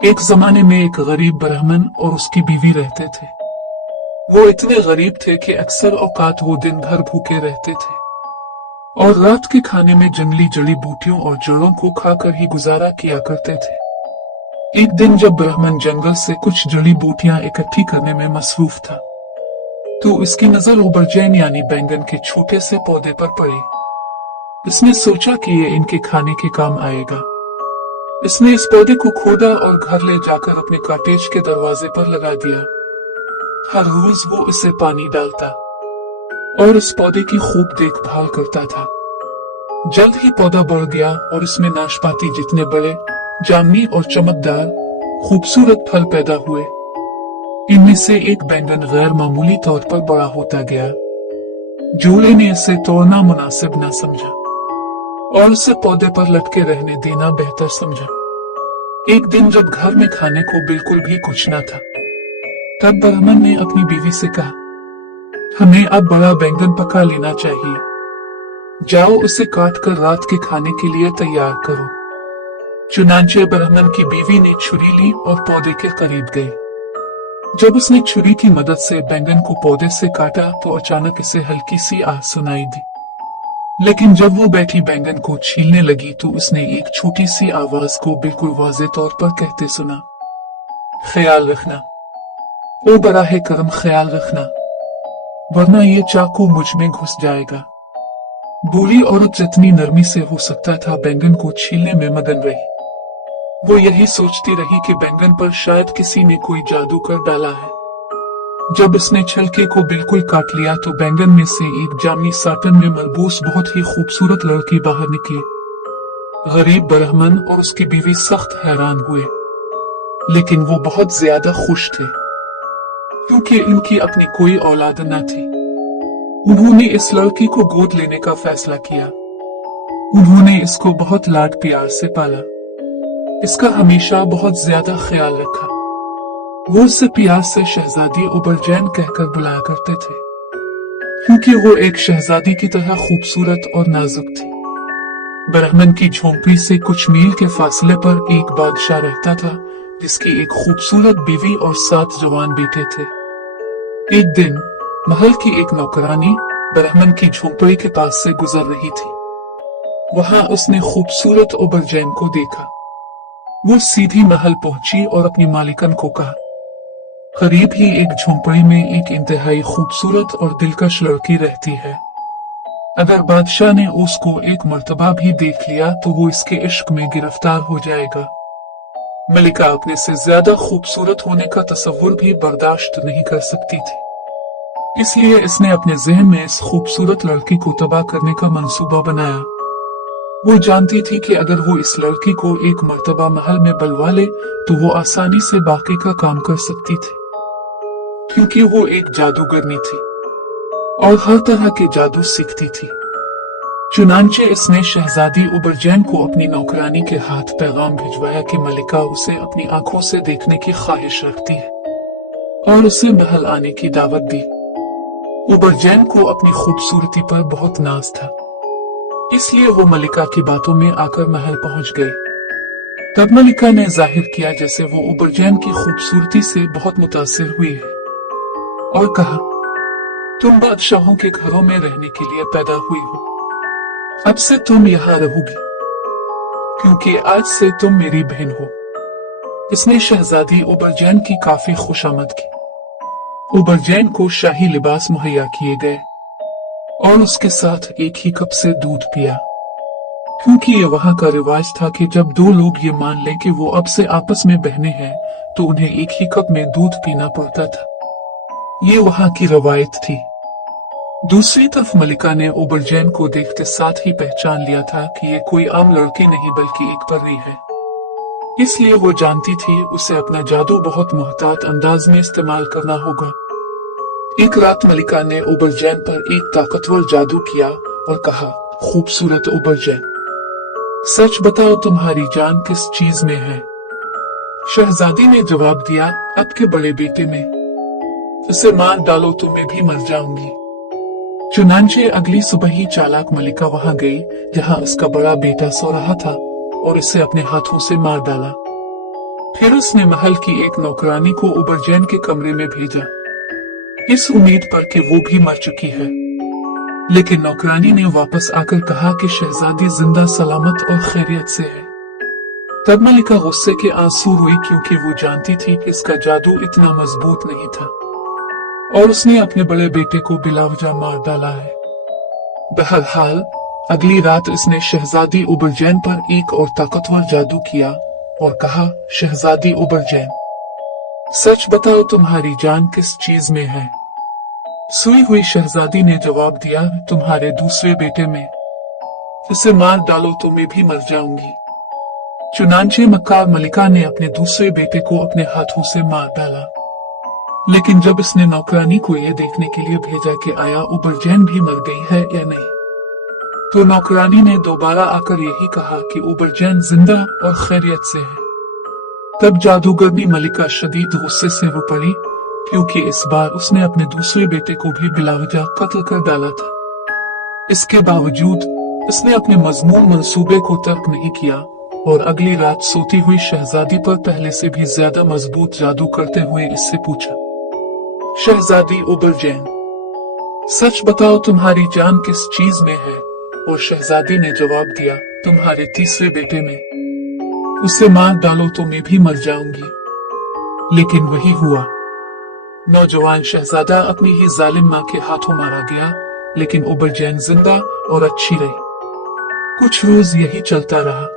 एक जमाने में एक गरीब ब्राह्मण और उसकी बीवी रहते थे। वो इतने गरीब थे कि अक्सर औकात वो दिन भर भूखे रहते थे और रात के खाने में जंगली जड़ी बूटियों और जड़ों को खाकर ही गुजारा किया करते थे। एक दिन जब ब्राह्मण जंगल से कुछ जड़ी बूटियां इकट्ठी करने में मसरूफ था, तो इसकी नजर उबरजैन यानी बैंगन के छोटे से पौधे पर पड़ी। इसने सोचा कि ये इनके खाने के काम आएगा। इसने इस पौधे को खोदा और घर ले जाकर अपने कॉटेज के दरवाजे पर लगा दिया। हर रोज वो इसे पानी डालता और इस पौधे की खूब देखभाल करता था। जल्द ही पौधा बढ़ गया और इसमें नाशपाती जितने बड़े, जामुनी और चमकदार खूबसूरत फल पैदा हुए। इनमें से एक बैंगन गैर मामूली तौर पर बड़ा होता गया। जोड़े ने इसे तोड़ना मुनासिब न समझा और उसे पौधे पर लटके रहने देना बेहतर समझा। एक दिन जब घर में खाने को बिल्कुल भी कुछ न था, तब ब्राह्मण ने अपनी बीवी से कहा, हमें अब बड़ा बैंगन पका लेना चाहिए। जाओ उसे काट कर रात के खाने के लिए तैयार करो। चुनांचे ब्राह्मण की बीवी ने छुरी ली और पौधे के करीब गई। जब उसने छुरी की मदद से बैंगन को पौधे से काटा तो अचानक इसे हल्की सी आह सुनाई दी। लेकिन जब वो बैठी बैंगन को छीलने लगी तो उसने एक छोटी सी आवाज को बिल्कुल वाज़ेह तौर पर कहते सुना, ख्याल रखना, ओ बराहे करम ख्याल रखना, वरना ये चाकू मुझ में घुस जाएगा। बूढ़ी औरत जितनी नरमी से हो सकता था बैंगन को छीलने में मगन रही। वो यही सोचती रही कि बैंगन पर शायद किसी ने कोई जादू कर डाला है। जब इसने छिलके को बिल्कुल काट लिया तो बैंगन में से एक जामुनी साटन में मलबूस बहुत ही खूबसूरत लड़की बाहर निकली। गरीब ब्राह्मण और उसकी बीवी सख्त हैरान हुए, लेकिन वो बहुत ज्यादा खुश थे क्योंकि इनकी अपनी कोई औलाद न थी। उन्होंने इस लड़की को गोद लेने का फैसला किया। उन्होंने इसको बहुत लाड प्यार से पाला, इसका हमेशा बहुत ज्यादा ख्याल रखा। वो उससे प्यार से शहजादी उबरजैन कहकर बुलाया करते थे, क्योंकि वो एक शहजादी की तरह खूबसूरत और नाजुक थी। ब्राह्मण की झोंपड़ी से कुछ मील के फासले पर एक बादशाह रहता था, जिसकी एक खूबसूरत बीवी और 7 जवान बेटे थे। एक दिन महल की एक नौकरानी ब्राह्मण की झोंपड़ी के पास से गुजर रही थी। वहां उसने खूबसूरत उबरजैन को देखा। वो सीधी महल पहुंची और अपनी मालिकन को कहा, करीब ही एक झोंपड़ी में एक इंतहाई खूबसूरत और दिलकश लड़की रहती है। अगर बादशाह ने उसको एक मर्तबा भी देख लिया तो वो इसके इश्क में गिरफ्तार हो जाएगा। मलिका अपने से ज्यादा खूबसूरत होने का तस्वुर भी बर्दाश्त नहीं कर सकती थी, इसलिए इसने अपने ज़हन में इस खूबसूरत लड़की को तबाह करने का मंसूबा बनाया। वो जानती थी कि अगर वो इस लड़की को एक मर्तबा महल में बुलवा ले तो वो आसानी से बाकी का काम कर सकती थी, क्योंकि वो एक जादूगरनी थी और हर तरह के जादू सीखती थी। चुनांचे इसने शहजादी उबरजैन को अपनी नौकरानी के हाथ पैगाम भिजवाया कि मलिका उसे अपनी आंखों से देखने की ख्वाहिश रखती है और उसे महल आने की दावत दी। उबरजैन को अपनी खूबसूरती पर बहुत नाज था, इसलिए वो मलिका की बातों में आकर महल पहुंच गई। तब मलिका ने जाहिर किया जैसे वो उबरजैन की खूबसूरती से बहुत मुतासिर हुई है और कहा, तुम बादशाहों के घरों में रहने के लिए पैदा हुई हो, अब से तुम यहाँ रहोगी, क्योंकि आज से तुम मेरी बहन हो। इसने शहजादी उबरजैन की काफी खुशामद की। उबरजैन को शाही लिबास मुहैया किए गए और उसके साथ एक ही कप से दूध पिया, क्योंकि ये वहां का रिवाज था कि जब 2 लोग ये मान लें कि वो अब से आपस में बहने हैं तो उन्हें एक ही कप में दूध पीना पड़ता था। ये वहां की रवायत थी। दूसरी तरफ मलिका ने उबरजैन को देखते साथ ही पहचान लिया था कि ये कोई आम लड़की नहीं बल्कि एक परी है, इसलिए वो जानती थी उसे अपना जादू बहुत मुहतात अंदाज में इस्तेमाल करना होगा। एक रात मलिका ने उबरजैन पर एक ताकतवर जादू किया और कहा, खूबसूरत उबरजैन, सच बताओ तुम्हारी जान किस चीज में है? शहजादी ने जवाब दिया, आपके बड़े बेटे में। उसे मार डालो तो मैं भी मर जाऊंगी। चुनांचे अगली सुबह ही चालाक मलिका वहां गई जहां उसका बड़ा बेटा सो रहा था और इसे अपने हाथों से मार डाला। फिर उसने महल की एक नौकरानी को उबरजैन के कमरे में भेजा, इस उम्मीद पर कि वो भी मर चुकी है। लेकिन नौकरानी ने वापस आकर कहा कि शहजादी जिंदा सलामत और खैरियत से है। तब मलिका गुस्से के आंसू रोई, क्योंकि वो जानती थी कि इसका जादू इतना मजबूत नहीं था और उसने अपने बड़े बेटे को बिलावजा मार डाला है। बहरहाल अगली रात इसने शहजादी उबरजैन पर एक और ताकतवर जादू किया और कहा, शहजादी उबरजैन, सच बताओ तुम्हारी जान किस चीज में है? सोई हुई शहजादी ने जवाब दिया, तुम्हारे दूसरे बेटे में। इसे मार डालो तो मैं भी मर जाऊंगी। चुनांचे मक्कार मलिका ने अपने दूसरे बेटे को अपने हाथों से मार डाला। लेकिन जब इसने नौकरानी को यह देखने के लिए भेजा कि आया उबरजैन भी मर गई है या नहीं, तो नौकरानी ने दोबारा आकर यही कहा कि उबरजैन जिंदा और खैरियत से है। तब जादूगरनी मलिका शदीद गुस्से से रो पड़ी, क्योंकि इस बार उसने अपने दूसरे बेटे को भी बिलावजा कत्ल कर डाला था। इसके बावजूद इसने अपने मजमून मंसूबे को तर्क नहीं किया और अगली रात सोती हुई शहजादी पर पहले से भी ज्यादा मजबूत जादू करते हुए इससे पूछा, शहजादी उबरजैन, सच बताओ तुम्हारी जान किस चीज में है? और शहजादी ने जवाब दिया, तुम्हारे तीसरे बेटे में। उसे मार डालो तो मैं भी मर जाऊंगी। लेकिन वही हुआ। नौजवान शहजादा अपनी ही जालिम मां के हाथों मारा गया, लेकिन उबरजैन जिंदा और अच्छी रही। कुछ रोज यही चलता रहा,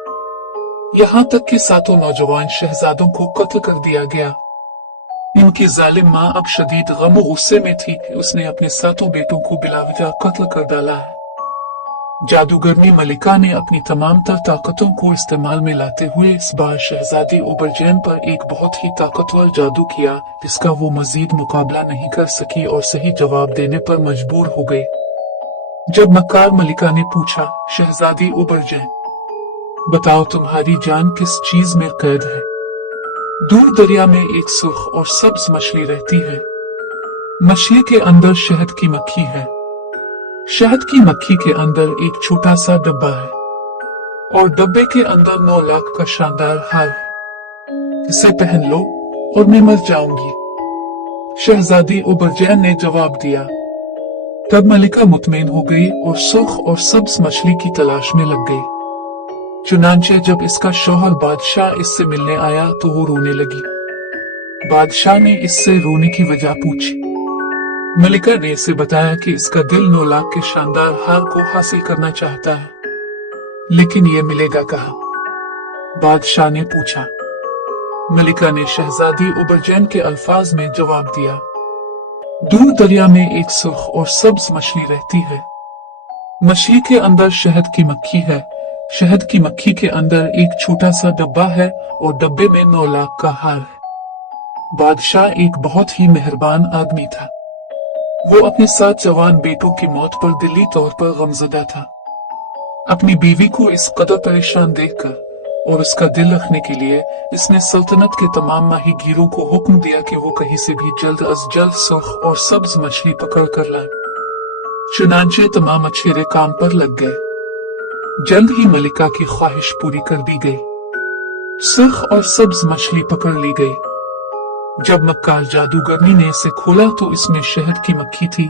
यहाँ तक कि सातों नौजवान शहजादों को कत्ल कर दिया गया। इनकी जालिम मां अब शदीद गम और गुस्से में थी कि उसने अपने सातों बेटों को बिलावजा कत्ल कर डाला है। जादूगरनी मलिका ने अपनी तमाम तर ताकतों को इस्तेमाल में लाते हुए इस बार शहजादी उबरजैन पर एक बहुत ही ताकतवर जादू किया, जिसका वो मजीद मुकाबला नहीं कर सकी और सही जवाब देने पर मजबूर हो गई। जब मक्कार मलिका ने पूछा, शहजादी उबरजैन, बताओ तुम्हारी जान किस चीज में कैद है? दूर दरिया में एक सुर्ख और सब्ज मछली रहती है। मछली के अंदर शहद की मक्खी है। शहद की मक्खी के अंदर एक छोटा सा डब्बा है और डब्बे के अंदर 9 लाख का शानदार हार है। इसे पहन लो और मैं मर जाऊंगी। शहजादी उबरजैन ने जवाब दिया। तब मलिका मुतमईन हो गई और सुर्ख और सब्ज मछली की तलाश में लग गई। चुनांचे जब इसका शौहर बादशाह इससे मिलने आया तो वो रोने लगी। बादशाह ने इससे रोने की वजह पूछी। मलिका ने इसे बताया कि इसका दिल 9 लाख के शानदार हार को हासिल करना चाहता है, लेकिन ये मिलेगा कहाँ? बादशाह ने पूछा। मलिका ने शहजादी उबरजैन के अल्फाज में जवाब दिया, दूर दरिया में एक सुर्ख और सब्ज मछली रहती है। मछली के अंदर शहद की मक्खी है। शहद की मक्खी के अंदर एक छोटा सा डब्बा है और डब्बे में 9 लाख का हार है। बादशाह एक बहुत ही मेहरबान आदमी था। वो अपने 7 जवान बेटों की मौत पर दिली तौर पर गमज़दा था। अपनी बीवी को इस कदर परेशान देखकर और उसका दिल रखने के लिए इसने सल्तनत के तमाम माहीगीरों को हुक्म दिया कि वो कहीं से भी जल्द अज जल्द सुर्ख और सब्ज मछली पकड़ कर लाए। चुनांचे तमाम मछेरे काम पर लग गए। जल्द ही मलिका की ख्वाहिश पूरी कर दी गई। सुर्ख और सब्ज मछली पकड़ ली गई। जब मक्कार जादूगरनी ने इसे खोला तो इसमें शहद की मक्खी थी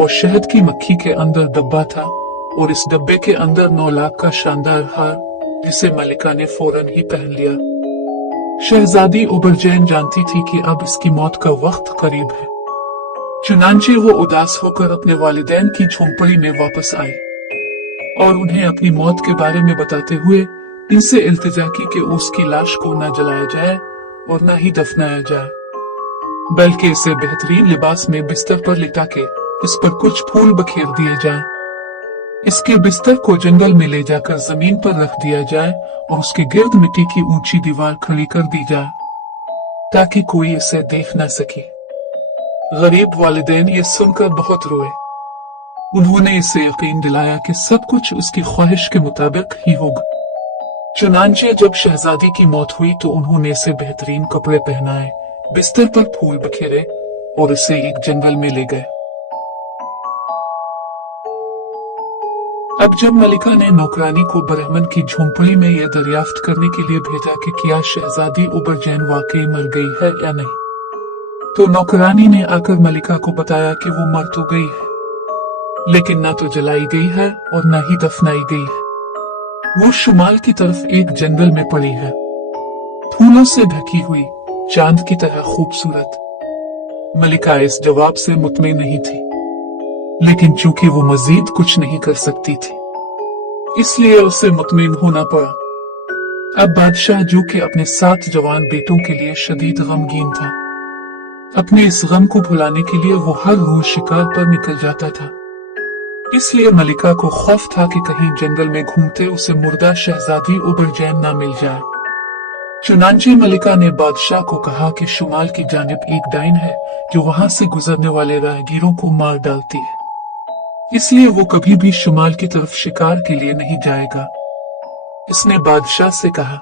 और शहद की मक्खी के अंदर डब्बा था और इस डब्बे के अंदर 9 लाख का शानदार हार, जिसे मलिका ने फौरन ही पहन लिया। शहजादी उबरजैन जानती थी कि अब इसकी मौत का वक्त करीब है। चुनांचे वो उदास होकर अपने वालिदैन की झोंपड़ी में वापस आई और उन्हें अपनी मौत के बारे में बताते हुए इनसे इल्तिजा की कि उसकी लाश को न जलाया जाए और न ही दफनाया जाए, बल्कि इसे बेहतरीन लिबास में बिस्तर पर लिटा के इस पर कुछ फूल बखेर दिए जाएं। इसके बिस्तर को जंगल में ले जाकर जमीन पर रख दिया जाए और उसके गिर्द मिट्टी की ऊंची दीवार खड़ी कर दी जाए ताकि कोई इसे देख न सके। गरीब वालिदैन ये सुनकर बहुत रोए। उन्होंने इसे यकीन दिलाया कि सब कुछ उसकी ख्वाहिश के मुताबिक ही होगा। चुनांचे जब शहजादी की मौत हुई तो उन्होंने इसे बेहतरीन कपड़े पहनाए, बिस्तर पर फूल बखेरे और इसे एक जंगल में ले गए। अब जब मलिका ने नौकरानी को ब्राह्मण की झोंपड़ी में यह दरियाफ्त करने के लिए भेजा कि क्या शहजादी उबरजैन वाकई मर गई है या नहीं, तो नौकरानी ने आकर मलिका को बताया कि वो मर तो गई है, लेकिन न तो जलाई गई है और न ही दफनाई गई है। वो शुमाल की तरफ एक जंगल में पड़ी है, फूलों से ढकी हुई, चांद की तरह खूबसूरत। मलिका इस जवाब से मुतमईन नहीं थी, लेकिन चूंकि वो मजीद कुछ नहीं कर सकती थी, इसलिए उसे मुतमईन होना पड़ा। अब बादशाह, जो कि अपने 7 जवान बेटों के लिए शदीद गमगीन था, अपने इस गम को भुलाने के लिए वो हर रोज शिकार पर निकल जाता था। इसलिए मलिका को खौफ था कि कहीं जंगल में घूमते उसे मुर्दा शहजादी उबरजैन ना मिल जाए। चुनांचे मलिका ने बादशाह को कहा कि शुमाल की जानिब एक डाइन है जो वहां से गुजरने वाले राहगीरों को मार डालती है, इसलिए वो कभी भी शुमाल की तरफ शिकार के लिए नहीं जाएगा। इसने बादशाह से कहा,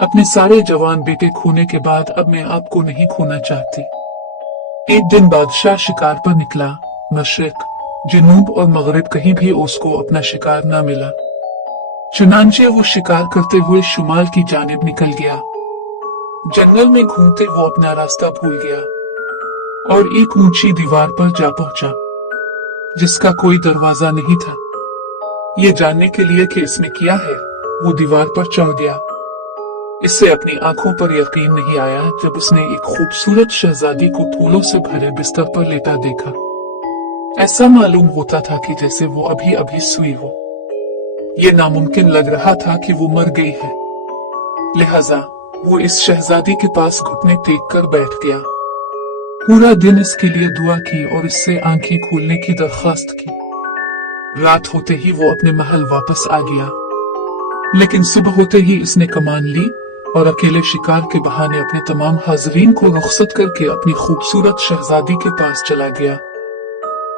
अपने सारे जवान बेटे खोने के बाद अब मैं आपको नहीं खोना चाहती। एक दिन बादशाह शिकार पर निकला। मशरिक, जनूब और मगरिब कहीं भी उसको अपना शिकार ना मिला। चुनांचे वो शिकार करते हुए शुमाल की जानिब निकल गया। जंगल में घूमते वो अपना रास्ता भूल गया और एक ऊंची दीवार पर जा पहुंचा, जिसका कोई दरवाजा नहीं था। ये जानने के लिए कि इसमें क्या है, वो दीवार पर चढ़ गया। इससे अपनी आंखों पर यकीन नहीं आया जब उसने एक खूबसूरत शहजादी को फूलों से भरे बिस्तर पर लेटा देखा। ऐसा मालूम होता था कि जैसे वो अभी अभी सोई हो। ये नामुमकिन लग रहा था कि वो मर गई है। लिहाजा वो इस शहजादी के पास घुटने टेक कर बैठ गया। पूरा दिन इसके लिए दुआ की और इससे आंखें खोलने की दरख्वास्त की। रात होते ही वो अपने महल वापस आ गया, लेकिन सुबह होते ही इसने कमान ली और अकेले शिकार के बहाने अपने तमाम हाजरीन को रुखसत करके अपनी खूबसूरत शहजादी के पास चला गया।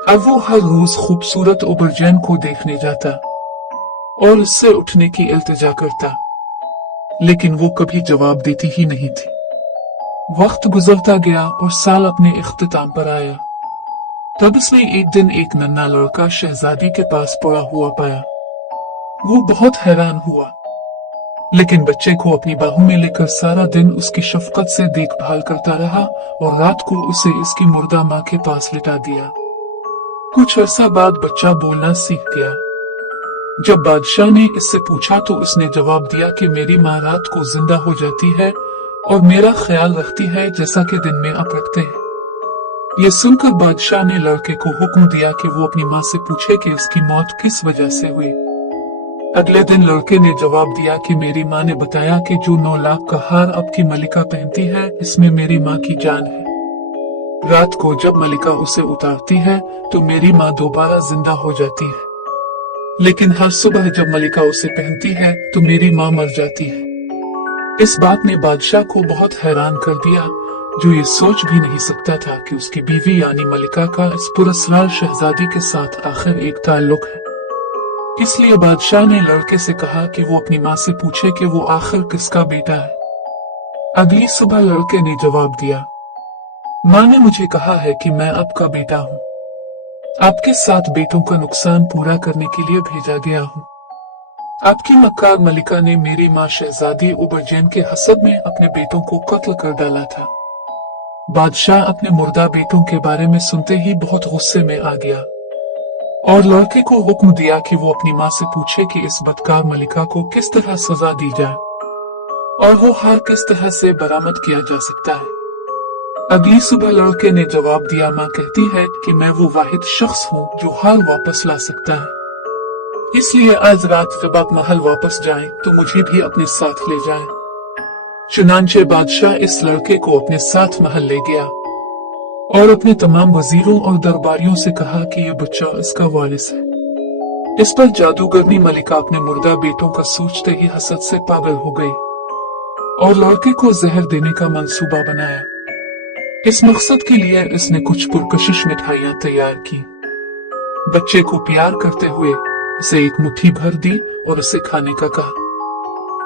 अब वो हर रोज खूबसूरत उबरजैन को देखने जाता और उससे उठने की इल्तिजा करता, लेकिन वो कभी जवाब देती ही नहीं थी। वक्त गुजरता गया और साल अपने इख्तिताम पर आया। तब उसने एक दिन एक नन्हा लड़का शहजादी के पास पड़ा हुआ पाया। वो बहुत हैरान हुआ, लेकिन बच्चे को अपनी बाहों में लेकर सारा दिन उसकी शफकत से देखभाल करता रहा और रात को उसे इसकी मुर्दा माँ के पास लिटा दिया। कुछ अरसा बाद बच्चा बोलना सीख गया। जब बादशाह ने इससे पूछा तो उसने जवाब दिया कि मेरी माँ रात को जिंदा हो जाती है और मेरा ख्याल रखती है जैसा कि दिन में आप रखते हैं। ये सुनकर बादशाह ने लड़के को हुक्म दिया कि वो अपनी माँ से पूछे कि उसकी मौत किस वजह से हुई। अगले दिन लड़के ने जवाब दिया कि मेरी माँ ने बताया कि जो 9 लाख का हार अब की मलिका पहनती है, इसमें मेरी माँ की जान है। रात को जब मलिका उसे उतारती है तो मेरी माँ दोबारा जिंदा हो जाती है, लेकिन हर सुबह जब मलिका उसे पहनती है तो मेरी माँ मर जाती है। इस बात ने बादशाह को बहुत हैरान कर दिया, जो ये सोच भी नहीं सकता था कि उसकी बीवी यानी मलिका का इस पुरस्कार शहजादी के साथ आखिर एक ताल्लुक है। इसलिए बादशाह ने लड़के से कहा कि वो अपनी माँ से पूछे कि वो आखिर किसका बेटा है। अगली सुबह लड़के ने जवाब दिया, माँ ने मुझे कहा है कि मैं आपका बेटा हूँ। आपके 7 बेटों का नुकसान पूरा करने के लिए भेजा गया हूँ। आपकी मक्कार मलिका ने मेरी माँ शहजादी उबरजैन के हसद में अपने बेटों को कत्ल कर डाला था। बादशाह अपने मुर्दा बेटों के बारे में सुनते ही बहुत गुस्से में आ गया और लड़के को हुक्म दिया कि वो अपनी माँ से पूछे कि इस बदकार मलिका को किस तरह सजा दी जाए और वो हार किस तरह से बरामद किया जा सकता है। अगली सुबह लड़के ने जवाब दिया, माँ कहती है कि मैं वो वाहिद शख्स हूँ जो हार वापस ला सकता है, इसलिए आज रात जब आप महल वापस जाएं तो मुझे भी अपने साथ ले जाएं। चुनांचे बादशाह इस लड़के को अपने साथ महल ले गया और अपने तमाम वजीरों और दरबारियों से कहा कि ये बच्चा इसका वारिस है। इस पर जादूगरनी मलिका अपने मुर्दा बेटों का सोचते ही हसद से पागल हो गई और लड़के को जहर देने का मंसूबा बनाया। इस मकसद के लिए इसने कुछ पुरकशिश मिठाइयां तैयार की। बच्चे को प्यार करते हुए इसे एक मुट्ठी भर दी और उसे खाने का कहा,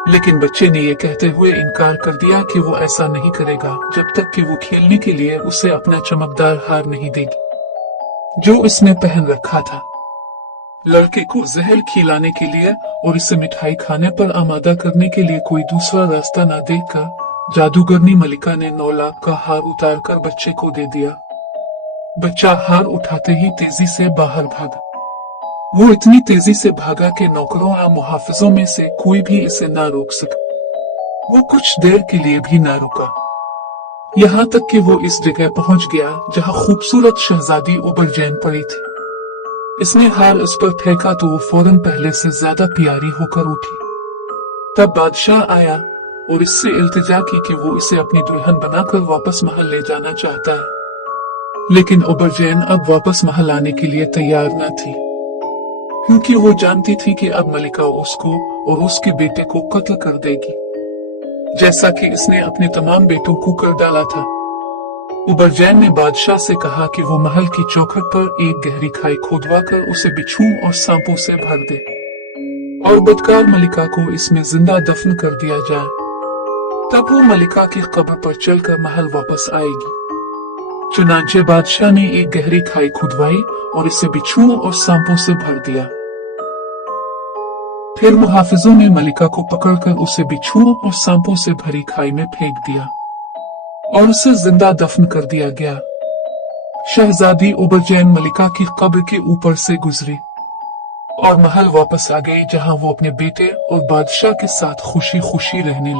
लेकिन बच्चे ने यह कहते हुए इनकार कर दिया कि वो ऐसा नहीं करेगा जब तक कि वो खेलने के लिए उसे अपना चमकदार हार नहीं देगी जो इसने पहन रखा था। लड़के को जहर खिलाने के लिए और इसे मिठाई खाने पर आमादा करने के लिए कोई दूसरा रास्ता न देखकर जादूगरनी मलिका ने 9 लाख का हार उतारकर बच्चे को दे दिया। बच्चा हार उठाते ही तेजी से बाहर भागा। वो इतनी तेजी से भागा कि नौकरों या मुहाफिजों में से कोई भी इसे ना रोक सका। वो कुछ देर के लिए भी ना रुका, यहाँ तक कि वो इस जगह पहुंच गया जहाँ खूबसूरत शहजादी उबरजैन पड़ी थी। इसने हार उस पर फेंका तो वो फौरन पहले से ज्यादा प्यारी होकर उठी। तब बादशाह आया और इससे इल्तिजा की कि वो इसे अपनी दुल्हन बनाकर वापस महल ले जाना चाहता है, लेकिन उबरजैन अब वापस महल आने के लिए तैयार न थी, क्योंकि वो जानती थी कि अब मलिका उसको और उसके बेटे को कत्ल कर देगी, जैसा कि इसने अपने तमाम बेटों को कर डाला था। उबरजैन ने बादशाह से कहा कि वो महल की चौखट पर एक गहरी खाई खोदवाकर उसे बिच्छुओं और सांपों से भर दे और बदकार मलिका को इसमें जिंदा दफन कर दिया जाए। तब वो मलिका की कब्र पर चलकर महल वापस आएगी। चुनांचे बादशाह ने एक गहरी खाई खुदवाई और इसे बिच्छुओं और सांपों से भर दिया। फिर मुहाफिजों ने मलिका को पकड़कर उसे बिच्छुओं और सांपों से भरी खाई में फेंक दिया और उसे जिंदा दफन कर दिया गया। शहजादी उबरजैन मलिका की कब्र के ऊपर से गुजरी और महल वापस आ गई, जहां वो अपने बेटे और बादशाह के साथ खुशी खुशी रहने लगी।